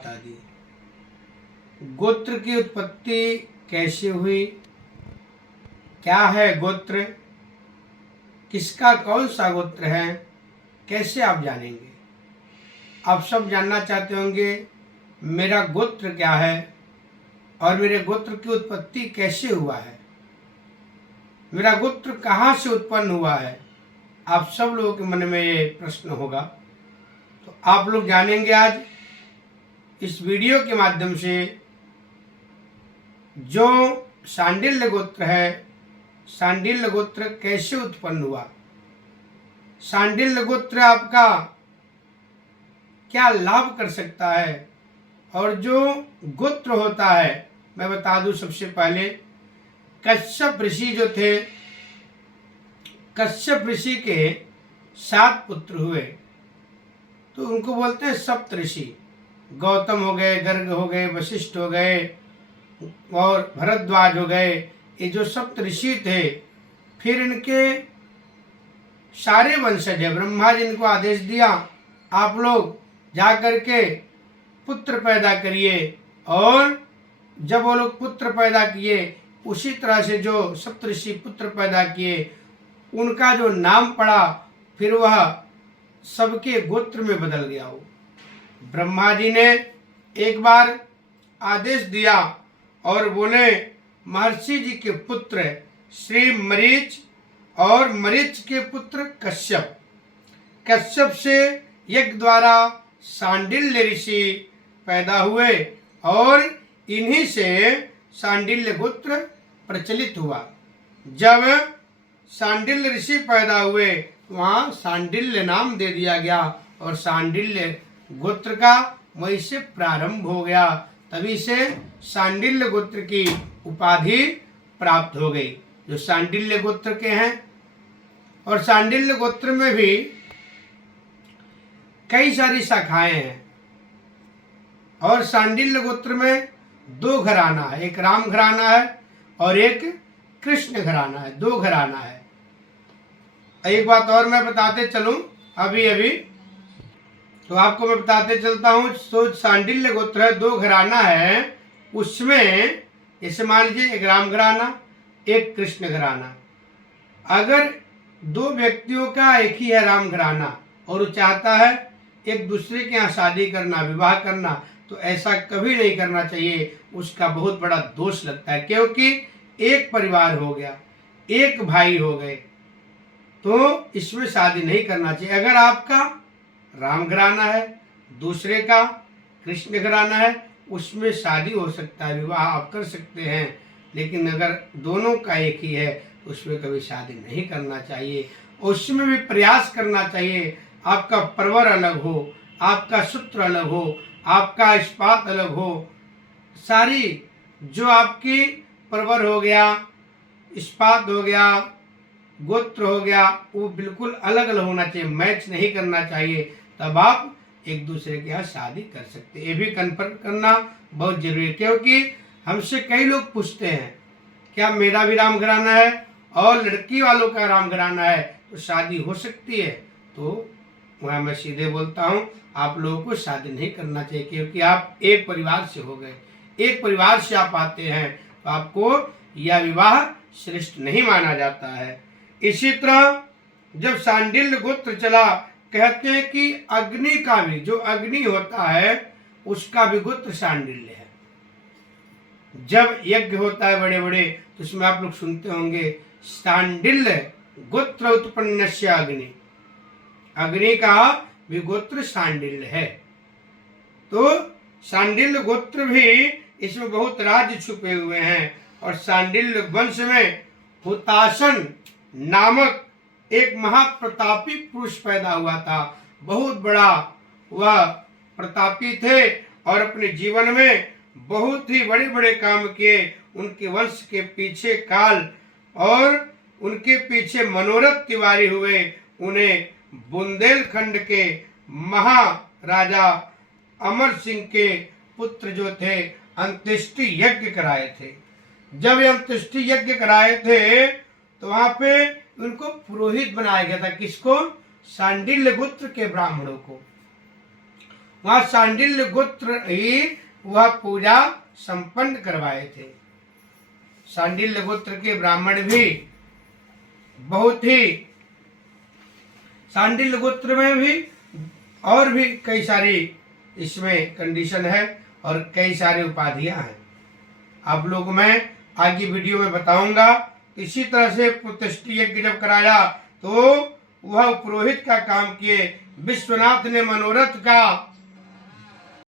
बता दी। गोत्र की उत्पत्ति कैसे हुई, क्या है गोत्र, किसका कौन सा गोत्र है, कैसे आप जानेंगे। आप सब जानना चाहते होंगे मेरा गोत्र क्या है और मेरे गोत्र की उत्पत्ति कैसे हुआ है, मेरा गोत्र कहाँ से उत्पन्न हुआ है। आप सब लोगों के मन में ये प्रश्न होगा। तो आप लोग जानेंगे आज इस वीडियो के माध्यम से जो शांडिल्य गोत्र है, शांडिल्य गोत्र कैसे उत्पन्न हुआ, शांडिल्य गोत्र आपका क्या लाभ कर सकता है। और जो गोत्र होता है, मैं बता दूं सबसे पहले, कश्यप ऋषि जो थे, कश्यप ऋषि के 7 पुत्र हुए तो उनको बोलते हैं सप्त ऋषि। गौतम हो गए, गर्ग हो गए, वशिष्ठ हो गए और भरद्वाज हो गए। ये जो सप्त ऋषि थे, फिर इनके सारे वंशज है, ब्रह्मा जी इनको आदेश दिया आप लोग जा करके पुत्र पैदा करिए। और जब वो लोग पुत्र पैदा किए, उसी तरह से जो सप्तऋषि पुत्र पैदा किए, उनका जो नाम पड़ा फिर वह सबके गोत्र में बदल गया। वो ब्रह्मा जी ने एक बार आदेश दिया और बोले महर्षि जी के पुत्र श्री मरीच और मरीच के पुत्र कश्यप, कश्यप से यज्ञ द्वारा शांडिल्य ऋषि पैदा हुए और इन्हीं से शांडिल्य गोत्र प्रचलित हुआ। जब शांडिल्य ऋषि पैदा हुए वहाँ शांडिल्य नाम दे दिया गया और शांडिल्य गोत्र का वहीं से प्रारंभ हो गया। तभी से शांडिल्य गोत्र की उपाधि प्राप्त हो गई, जो शांडिल्य गोत्र के हैं। और शांडिल्य गोत्र में भी कई सारी शाखाएं हैं। और शांडिल्य गोत्र में 2 घराना है, एक राम घराना है और एक कृष्ण घराना है, 2 घराना है। एक बात और मैं बताते चलूं अभी तो आपको मैं बताते चलता हूं। तो शांडिल्य गोत्र है, 2 घराना है, उसमें जैसे मान लीजिए एक राम घराना एक कृष्ण घराना। अगर 2 व्यक्तियों का एक ही है राम घराना और वो चाहता है एक दूसरे के यहाँ शादी करना, विवाह करना, तो ऐसा कभी नहीं करना चाहिए, उसका बहुत बड़ा दोष लगता है। क्योंकि एक परिवार हो गया, एक भाई हो गए, तो इसमें शादी नहीं करना चाहिए। अगर आपका राम घराना है, दूसरे का कृष्ण घराना है, उसमें शादी हो सकता है, विवाह आप कर सकते हैं। लेकिन अगर दोनों का एक ही है तो उसमें कभी शादी नहीं करना चाहिए। उसमें भी प्रयास करना चाहिए आपका परवर अलग हो, आपका सूत्र अलग हो, आपका इस्पात अलग हो। सारी जो आपकी परवर हो गया, इस्पात हो गया, गोत्र हो गया, वो बिल्कुल अलग अलग होना चाहिए, मैच नहीं करना चाहिए। तब आप एक दूसरे के यहाँ शादी कर सकते हैं। ये भी कन्फर्म करना बहुत जरूरी है। क्योंकि हमसे कई लोग पूछते हैं क्या मेरा भी राम घराना है और लड़की वालों का राम घराना है तो शादी हो सकती है। तो वहाँ मैं सीधे बोलता हूँ आप लोगों को शादी नहीं करना चाहिए। क्योंकि आप एक परिवार से हो गए, एक परिवार से आप आते हैं, तो आपको यह विवाह श्रेष्ठ नहीं माना जाता है। इसी तरह जब शांडिल्य गोत्र चला, कहते हैं कि अग्नि का भी, जो अग्नि होता है उसका भी गोत्र शांडिल्य है। जब यज्ञ होता है बड़े बड़े, तो उसमें आप लोग सुनते होंगे शांडिल्य गोत्र उत्पन्नस्य अग्नि, अग्नि का भी गोत्र शांडिल्य है। तो शांडिल्य गोत्र भी, इसमें बहुत राज्य छुपे हुए हैं। और शांडिल्य वंश में हुताशन नामक एक महाप्रतापी पुरुष पैदा हुआ था। बहुत बड़ा वह प्रतापी थे और अपने जीवन में बहुत ही बड़े बड़े काम किए। उनके वंश के पीछे काल और उनके पीछे मनोरथ तिवारी हुए। उन्हें बुंदेलखंड के महाराजा अमर सिंह के पुत्र जो थे अंत्येष्टि यज्ञ कराए थे। जब ये अंत्येष्टि यज्ञ कराए थे तो वहां पे उनको पुरोहित बनाया गया था। किसको? शांडिल्य गोत्र के ब्राह्मणों को। वहां शांडिल्य गोत्र ही वह पूजा संपन्न करवाए थे। शांडिल्य गोत्र के ब्राह्मण भी बहुत ही, शांडिल्य गोत्र में भी और भी कई सारी इसमें कंडीशन है और कई सारी उपाधियां हैं। आप लोग मैं आगे वीडियो में बताऊंगा। इसी तरह से पुत्रष्टि यज्ञ जब कराया तो वह पुरोहित का काम किए। विश्वनाथ ने मनोरथ का